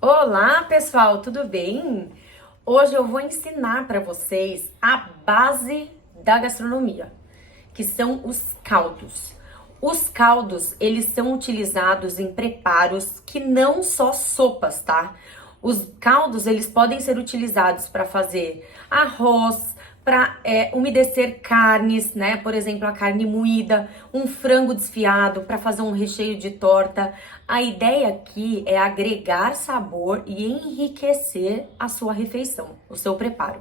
Olá, pessoal, tudo bem? Hoje eu vou ensinar para vocês a base da gastronomia, que são os caldos. Os caldos, eles são utilizados em preparos que não só sopas, tá? Os caldos, eles podem ser utilizados para fazer arroz, para umedecer carnes, né? Por exemplo, a carne moída, um frango desfiado para fazer um recheio de torta. A ideia aqui é agregar sabor e enriquecer a sua refeição, o seu preparo.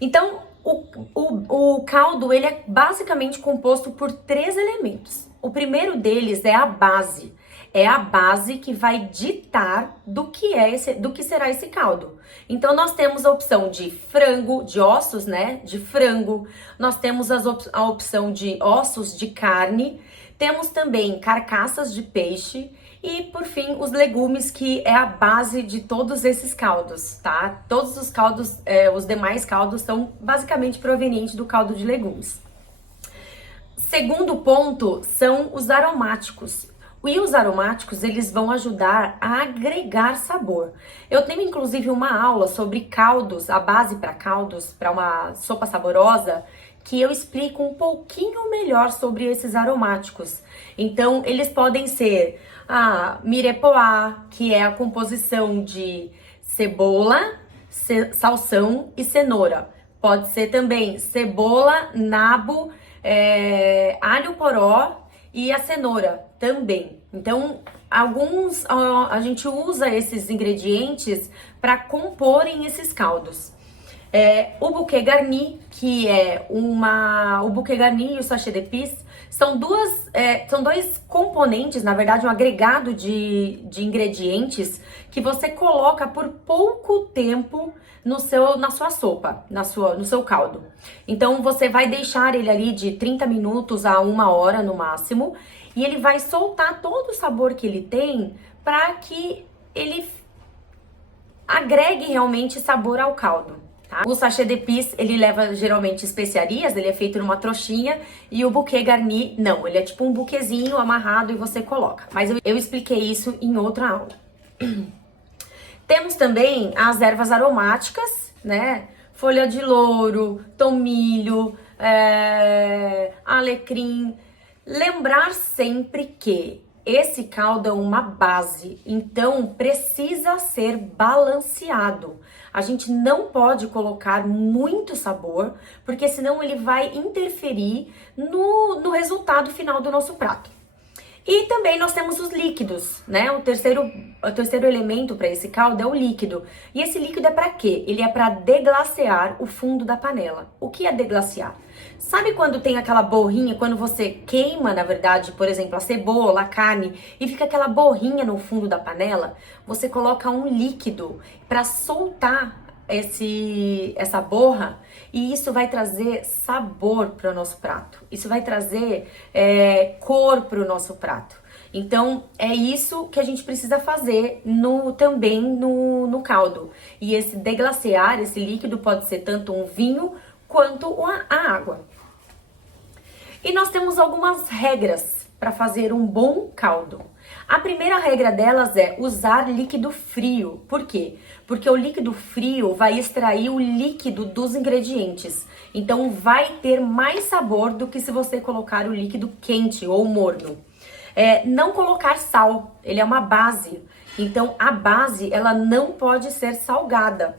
Então, o caldo, ele é basicamente composto por três elementos. O primeiro deles é a base. É a base que vai ditar do que será esse caldo. Então, nós temos a opção de frango, de ossos, né? De frango. Nós temos a opção de ossos de carne. Temos também carcaças de peixe. E, por fim, os legumes, que é a base de todos esses caldos, tá? Todos os caldos, os demais caldos são basicamente provenientes do caldo de legumes. Segundo ponto são os aromáticos. E os aromáticos, eles vão ajudar a agregar sabor. Eu tenho inclusive uma aula sobre caldos, a base para caldos, para uma sopa saborosa, que eu explico um pouquinho melhor sobre esses aromáticos. Então, eles podem ser a mirepoix, que é a composição de cebola, salsão e cenoura. Pode ser também cebola, nabo, alho poró e a cenoura também. Então, a gente usa esses ingredientes para comporem esses caldos. O bouquet garni, que é o bouquet garni e o sachê d'épices, são dois componentes, na verdade, um agregado de ingredientes que você coloca por pouco tempo na sua sopa, no seu caldo. Então, você vai deixar ele ali de 30 minutos a 1 hora no máximo, e ele vai soltar todo o sabor que ele tem para que ele agregue realmente sabor ao caldo. Tá? O sachê d'épices, ele leva geralmente especiarias, ele é feito numa trouxinha, e o bouquet garni, não, ele é tipo um buquezinho amarrado e você coloca. Mas eu expliquei isso em outra aula. Temos também as ervas aromáticas, né? Folha de louro, tomilho, alecrim. Lembrar sempre que esse caldo é uma base, então precisa ser balanceado. A gente não pode colocar muito sabor, porque senão ele vai interferir no resultado final do nosso prato. E também nós temos os líquidos, né? O terceiro elemento para esse caldo é o líquido. E esse líquido é para quê? Ele é para deglacear o fundo da panela. O que é deglacear? Sabe quando tem aquela borrinha, quando você queima, na verdade, por exemplo, a cebola, a carne, e fica aquela borrinha no fundo da panela? Você coloca um líquido para soltar essa borra, e isso vai trazer sabor para o nosso prato. Isso vai trazer cor para o nosso prato. Então, é isso que a gente precisa fazer também no caldo. E esse deglacear, esse líquido, pode ser tanto um vinho quanto a água. E nós temos algumas regras para fazer um bom caldo. A primeira regra delas é usar líquido frio. Por quê? Porque o líquido frio vai extrair o líquido dos ingredientes. Então, vai ter mais sabor do que se você colocar o líquido quente ou morno. Não colocar sal, ele é uma base. Então, a base, ela não pode ser salgada.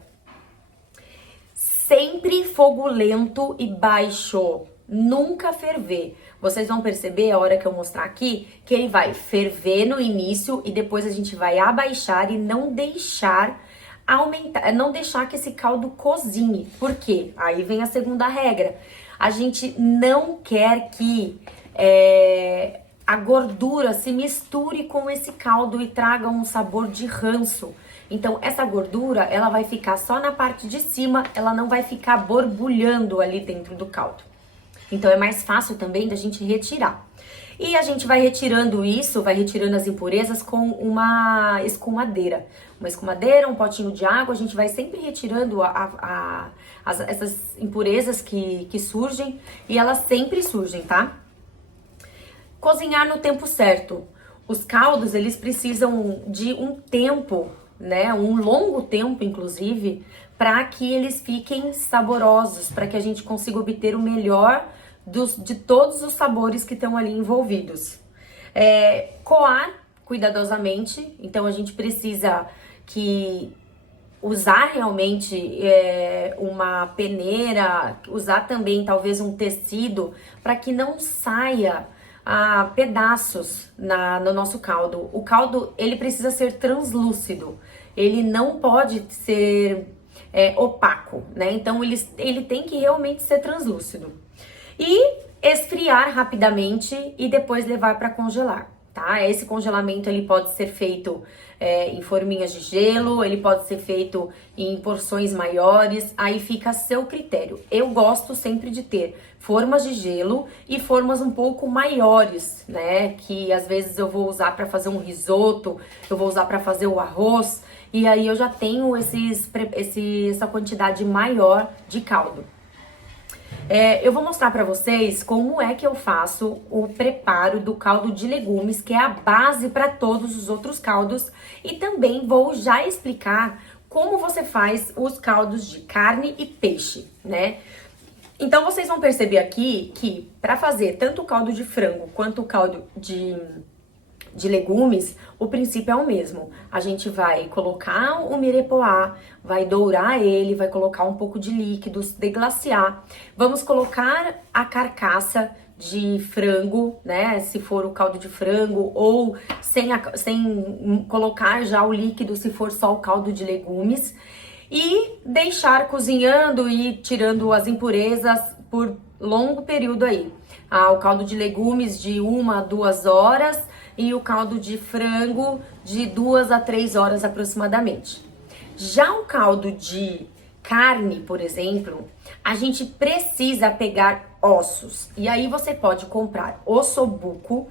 Sempre fogo lento e baixo. Nunca ferver. Vocês vão perceber a hora que eu mostrar aqui que ele vai ferver no início e depois a gente vai abaixar e não deixar aumentar, não deixar que esse caldo cozinhe. Por quê? Aí vem a segunda regra. A gente não quer que a gordura se misture com esse caldo e traga um sabor de ranço. Então, essa gordura, ela vai ficar só na parte de cima, ela não vai ficar borbulhando ali dentro do caldo. Então, é mais fácil também da gente retirar. E a gente vai retirando isso, vai retirando as impurezas com uma escumadeira. Uma escumadeira, um potinho de água, a gente vai sempre retirando essas impurezas que surgem, e elas sempre surgem, tá? Cozinhar no tempo certo. Os caldos, eles precisam de um tempo né? Um longo tempo, inclusive, para que eles fiquem saborosos, para que a gente consiga obter o melhor de todos os sabores que estão ali envolvidos. Coar cuidadosamente, então a gente precisa usar realmente uma peneira, usar também talvez um tecido para que não saia pedaços no nosso caldo. O caldo, ele precisa ser translúcido, ele não pode ser opaco, né? Então ele tem que realmente ser translúcido. E esfriar rapidamente e depois levar para congelar, tá? Esse congelamento ele pode ser feito em forminhas de gelo, ele pode ser feito em porções maiores, aí fica a seu critério. Eu gosto sempre de ter formas de gelo e formas um pouco maiores, né? Que às vezes eu vou usar para fazer um risoto, eu vou usar para fazer o arroz, e aí eu já tenho essa quantidade maior de caldo. Eu vou mostrar para vocês como é que eu faço o preparo do caldo de legumes, que é a base para todos os outros caldos, e também vou já explicar como você faz os caldos de carne e peixe, né? Então vocês vão perceber aqui que para fazer tanto o caldo de frango quanto o caldo de legumes, o princípio é o mesmo. A gente vai colocar o mirepoix, vai dourar ele, vai colocar um pouco de líquidos, deglaciar. Vamos colocar a carcaça de frango, né? Se for o caldo de frango, ou sem colocar já o líquido, se for só o caldo de legumes. E deixar cozinhando e tirando as impurezas por longo período aí. O caldo de legumes de 1 a 2 horas e o caldo de frango de 2 a 3 horas aproximadamente. Já o caldo de carne, por exemplo, a gente precisa pegar ossos. E aí você pode comprar ossobuco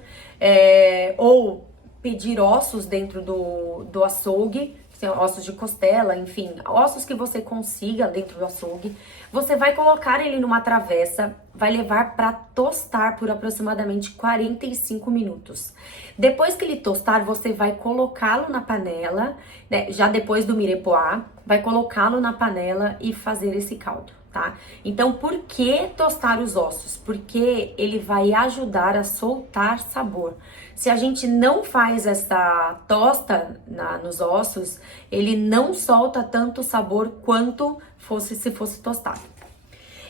ou pedir ossos dentro do açougue, ossos de costela, enfim, ossos que você consiga dentro do açougue. Você vai colocar ele numa travessa, vai levar para tostar por aproximadamente 45 minutos. Depois que ele tostar, você vai colocá-lo na panela, né, já depois do mirepoix, vai colocá-lo na panela e fazer esse caldo, tá? Então, por que tostar os ossos? Porque ele vai ajudar a soltar sabor. Se a gente não faz essa tosta nos ossos, ele não solta tanto sabor quanto se fosse tostado.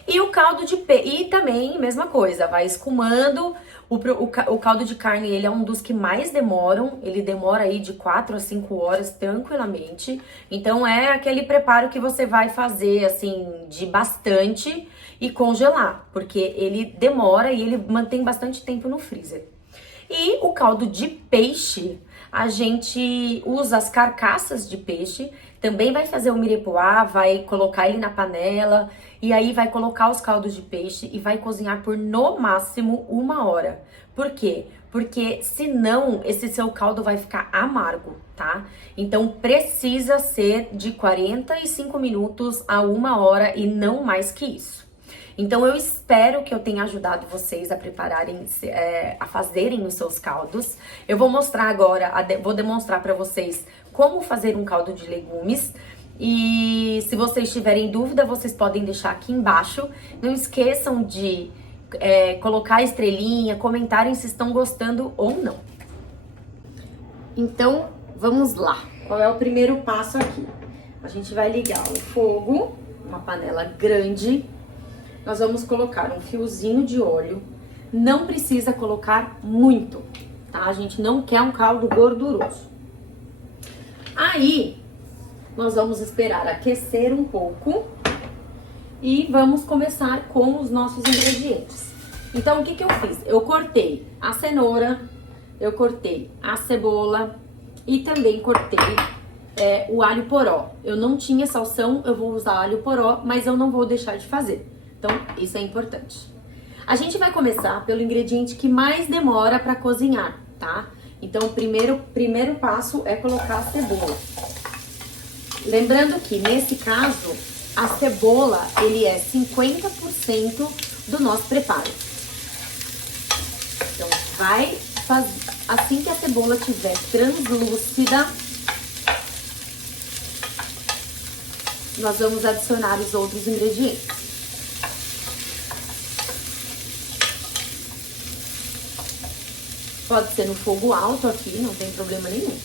E o caldo de peixe, e também, mesma coisa, vai escumando. O caldo de carne, ele é um dos que mais demoram, ele demora aí de 4 a 5 horas tranquilamente. Então é aquele preparo que você vai fazer, assim, de bastante e congelar, porque ele demora e ele mantém bastante tempo no freezer. E o caldo de peixe, a gente usa as carcaças de peixe, também vai fazer o mirepoix, vai colocar ele na panela, e aí vai colocar os caldos de peixe e vai cozinhar por no máximo 1 hora. Por quê? Porque senão esse seu caldo vai ficar amargo, tá? Então precisa ser de 45 minutos a 1 hora e não mais que isso. Então eu espero que eu tenha ajudado vocês a prepararem, a fazerem os seus caldos. Eu vou mostrar agora, vou demonstrar para vocês como fazer um caldo de legumes. E se vocês tiverem dúvida, vocês podem deixar aqui embaixo. Não esqueçam de colocar a estrelinha, comentarem se estão gostando ou não. Então, vamos lá. Qual é o primeiro passo aqui? A gente vai ligar o fogo, uma panela grande. Nós vamos colocar um fiozinho de óleo. Não precisa colocar muito, tá? A gente não quer um caldo gorduroso. Aí, nós vamos esperar aquecer um pouco e vamos começar com os nossos ingredientes. Então, o que eu fiz? Eu cortei a cenoura, eu cortei a cebola e também cortei o alho poró. Eu não tinha salsão, eu vou usar alho poró, mas eu não vou deixar de fazer. Então, isso é importante. A gente vai começar pelo ingrediente que mais demora para cozinhar, tá? Então, o primeiro passo é colocar a cebola. Lembrando que, nesse caso, a cebola, ele é 50% do nosso preparo. Então, assim que a cebola estiver translúcida, nós vamos adicionar os outros ingredientes. Pode ser no fogo alto aqui, não tem problema nenhum.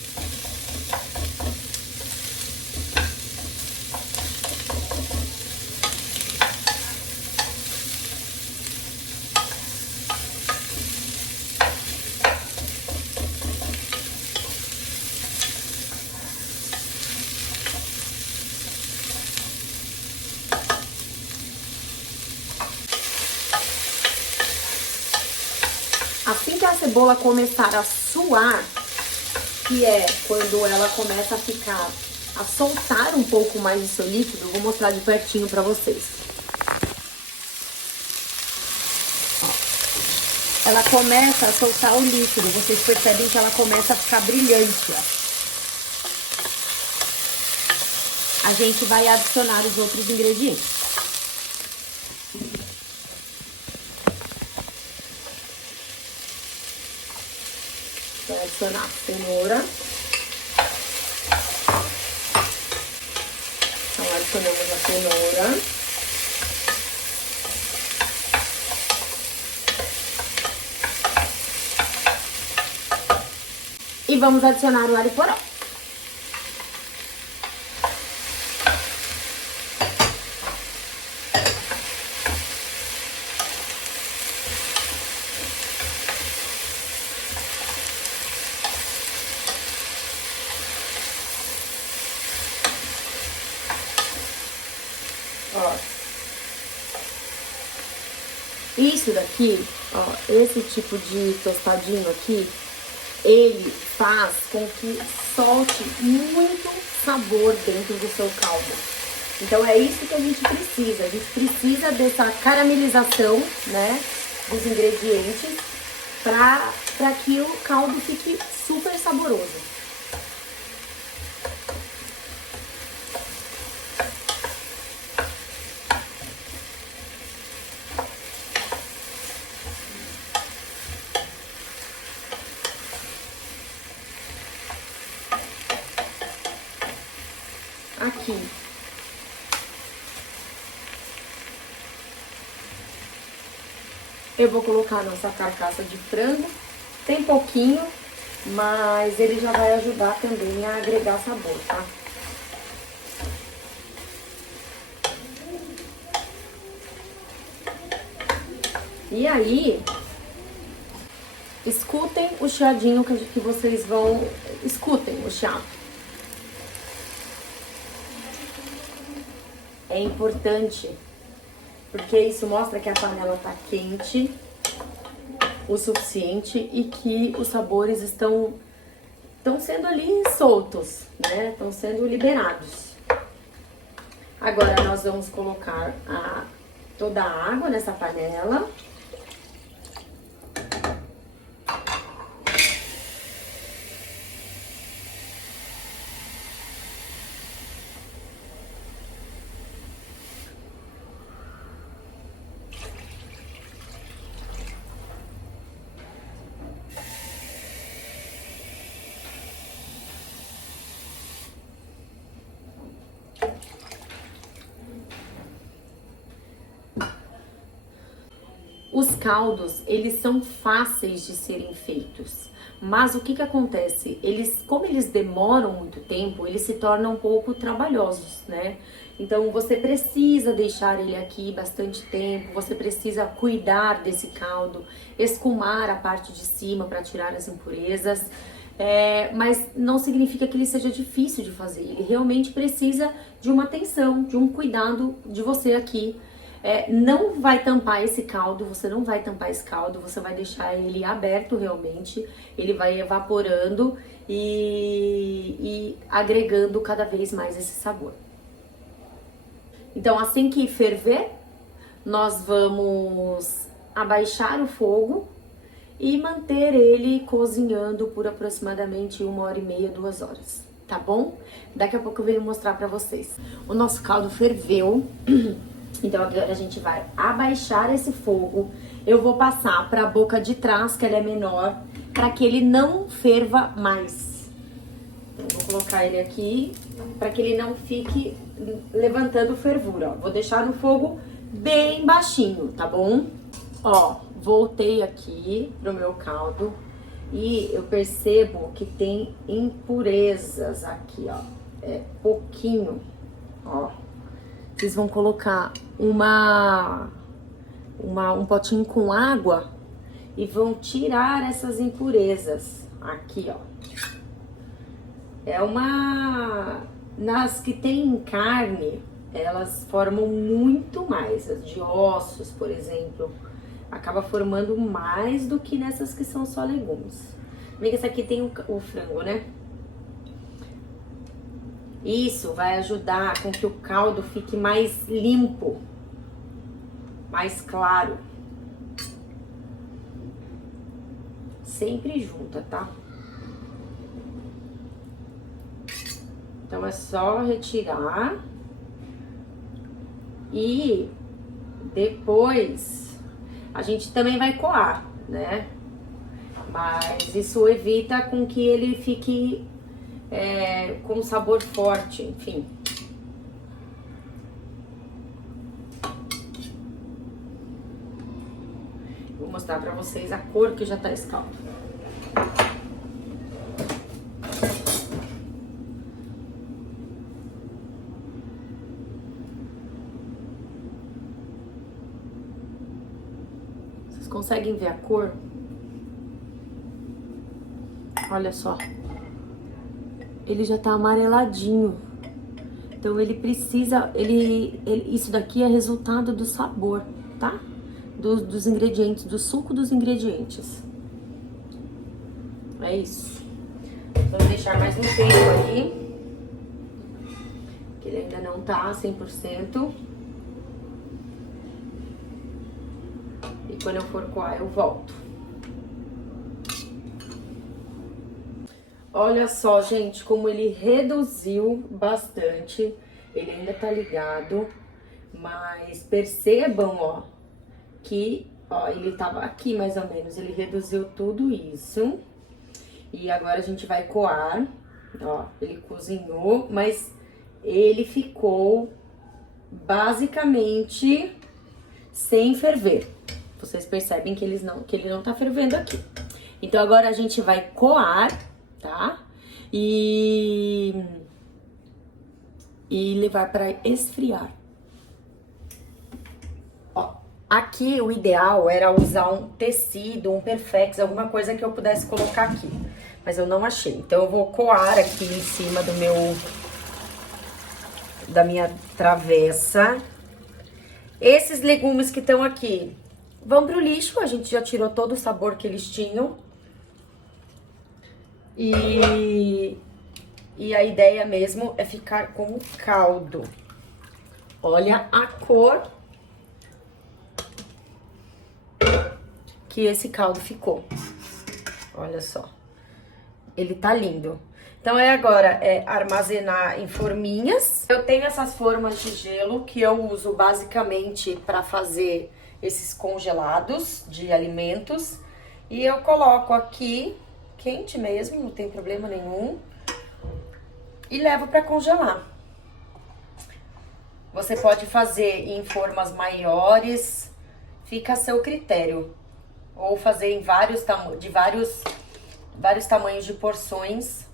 Assim que a cebola começar a suar, que é quando ela começa a soltar um pouco mais do seu líquido, eu vou mostrar de pertinho pra vocês. Ó, ela começa a soltar o líquido, vocês percebem que ela começa a ficar brilhante, ó. A gente vai adicionar os outros ingredientes. Vai adicionar a cenoura. Então, adicionamos a cenoura. E vamos adicionar o alho poró. Ó, isso daqui, ó, esse tipo de tostadinho aqui, ele faz com que solte muito sabor dentro do seu caldo. Então é isso que a gente precisa dessa caramelização, né, dos ingredientes para que o caldo fique super saboroso. Aqui. Eu vou colocar a nossa carcaça de frango. Tem pouquinho, mas ele já vai ajudar também a agregar sabor, tá? E aí, escutem o chiadinho que vocês vão... Escutem o chiado. É importante, porque isso mostra que a panela tá quente o suficiente e que os sabores estão sendo ali soltos, né? Estão sendo liberados. Agora nós vamos colocar toda a água nessa panela. Os caldos, eles são fáceis de serem feitos, mas o que acontece? Como eles demoram muito tempo, eles se tornam um pouco trabalhosos, né? Então, você precisa deixar ele aqui bastante tempo, você precisa cuidar desse caldo, escumar a parte de cima para tirar as impurezas, mas não significa que ele seja difícil de fazer, ele realmente precisa de uma atenção, de um cuidado de você aqui. Não vai tampar esse caldo, você não vai tampar esse caldo, você vai deixar ele aberto realmente, ele vai evaporando e agregando cada vez mais esse sabor. Então, assim que ferver, nós vamos abaixar o fogo e manter ele cozinhando por aproximadamente 1h30, 2 horas, tá bom? Daqui a pouco eu venho mostrar pra vocês. O nosso caldo ferveu. Então, agora a gente vai abaixar esse fogo. Eu vou passar para a boca de trás, que ela é menor, para que ele não ferva mais. Então, vou colocar ele aqui para que ele não fique levantando fervura, ó. Vou deixar no fogo bem baixinho, tá bom? Ó, voltei aqui pro meu caldo e eu percebo que tem impurezas aqui, ó. É pouquinho, ó. Vocês vão colocar um potinho com água e vão tirar essas impurezas aqui, ó. Nas que tem carne, elas formam muito mais. As de ossos, por exemplo, acaba formando mais do que nessas que são só legumes. Amiga, essa aqui tem o frango, né? Isso vai ajudar com que o caldo fique mais limpo, mais claro. Sempre junta, tá? Então é só retirar e depois a gente também vai coar, né? Mas isso evita com que ele fique com sabor forte, enfim. Vou mostrar pra vocês a cor que já tá esse caldo. Vocês conseguem ver a cor? Olha só. Ele já tá amareladinho. Então ele precisa, isso daqui é resultado do sabor, tá? Dos ingredientes, do suco dos ingredientes. É isso. Vamos deixar mais um tempo aí, que ele ainda não tá 100%. E quando eu for coar, eu volto. Olha só, gente, como ele reduziu bastante. Ele ainda tá ligado, mas percebam, ó, que, ó, ele tava aqui mais ou menos. Ele reduziu tudo isso. E agora a gente vai coar. Ó, ele cozinhou, mas ele ficou basicamente sem ferver. Vocês percebem que ele não tá fervendo aqui. Então agora a gente vai coar, tá? E levar para esfriar. Ó, aqui o ideal era usar um tecido, um perfex, alguma coisa que eu pudesse colocar aqui, mas eu não achei. Então eu vou coar aqui em cima da minha travessa. Esses legumes que estão aqui vão pro lixo, a gente já tirou todo o sabor que eles tinham. E a ideia mesmo é ficar com o caldo. Olha a cor que esse caldo ficou. Olha só. Ele tá lindo. Então agora é armazenar em forminhas. Eu tenho essas formas de gelo que eu uso basicamente para fazer esses congelados de alimentos. E eu coloco aqui quente mesmo, não tem problema nenhum. E levo para congelar. Você pode fazer em formas maiores, fica a seu critério. Ou fazer em vários tamanhos de porções.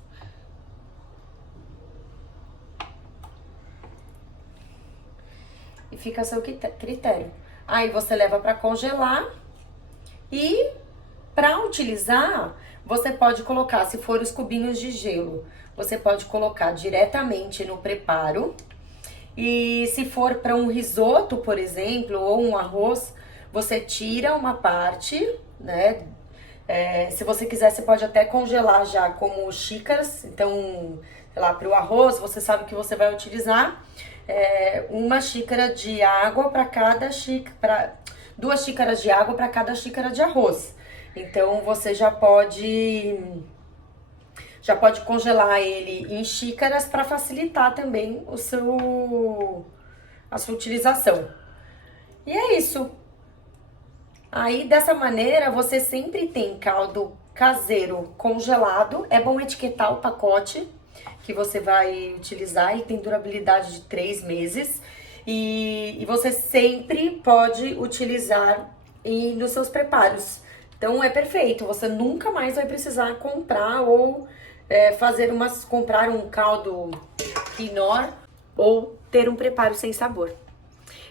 E fica a seu critério. Aí você leva para congelar e para utilizar, você pode colocar, se for os cubinhos de gelo, você pode colocar diretamente no preparo. E se for para um risoto, por exemplo, ou um arroz, você tira uma parte, né? Se você quiser, você pode até congelar já como xícaras. Então, sei lá, para o arroz, você sabe que você vai utilizar uma xícara de água para cada xícara, 2 xícaras de água para cada xícara de arroz. Então, você já pode congelar ele em xícaras para facilitar também a sua utilização. E é isso. Aí, dessa maneira, você sempre tem caldo caseiro congelado. É bom etiquetar o pacote que você vai utilizar, ele tem durabilidade de 3 meses e você sempre pode utilizar nos seus preparos. Então é perfeito, você nunca mais vai precisar comprar ou comprar um caldo quinor ou ter um preparo sem sabor.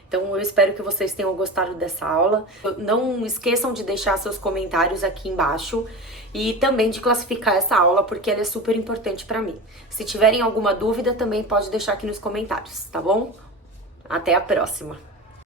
Então eu espero que vocês tenham gostado dessa aula. Não esqueçam de deixar seus comentários aqui embaixo e também de classificar essa aula, porque ela é super importante para mim. Se tiverem alguma dúvida, também pode deixar aqui nos comentários, tá bom? Até a próxima!